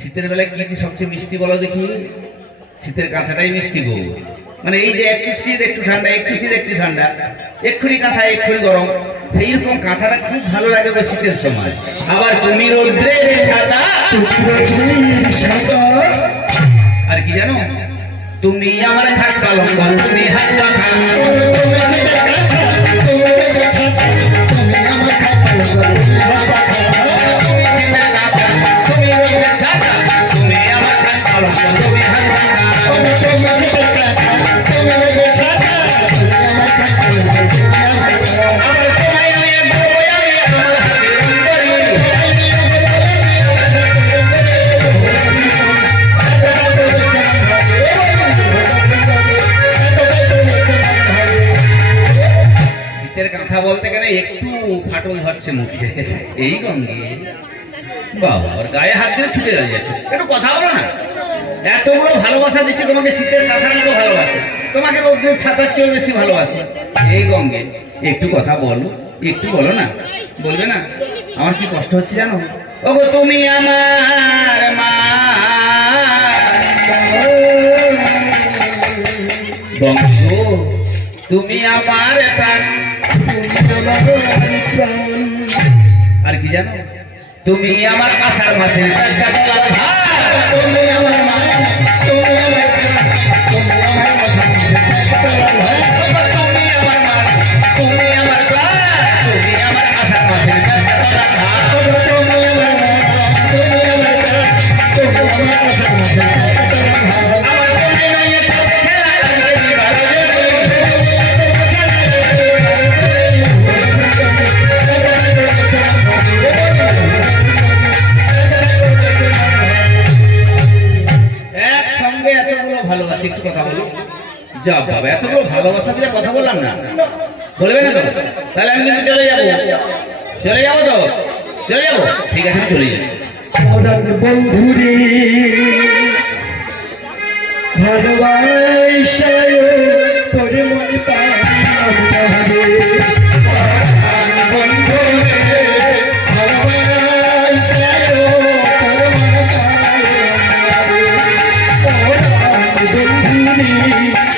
শীতের বেলায় কি সবচেয়ে মিষ্টি বলো দেখি? শীতের কাঁথাটাই মিষ্টি গো। মানে এই যে একটু শীত, একটু ঠান্ডা, একটু শীত, একটু ঠান্ডা, এক্ষুনি কাঁথা, এক্ষুনি গরম সেই রকম কাঁথাটা খুব ভালো লাগে গো শীতের সময়। আবার তুমি রোদ্রের ছাতা। আর কি জানো? তুমি আমার খাট পালঙ্ক তুমি হাত পাখা কাঁথা বলতে গেলে একটু ফাটল ধরছে মুখে। এই গঙ্গে। বাবা, ওর গায়ে হাত দিয়ে ছুটে যাচ্ছে। একটু কথা বলো না। এত বড় ভালোবাসা দিচ্ছে, তোমাকে শীতের কাঁথাগুলো ভালোবাসে। তোমাকে রোদ্রের ছাতার চেয়েও বেশি ভালোবাসে? এই গঙ্গে, একটু কথা বলো, একটু বলো না, বলবে না? আমার কি কষ্ট হচ্ছে জানো? ওগো, তুমি আমার মা। বংশ তুমি আমার আর কি জানো? তুমি আমার আশার মাসে তুমি একটু কথা বলি যা বাবা এতগুলো ভালোবাসা দিয়ে কথা বললাম না। বলবে না তো? তাহলে আমি কিন্তু চলে যাব। চলে যাব তো? চলে যাব? ঠিক আছে চলে যাব। বন্ধুরে ভালোবাসা আমি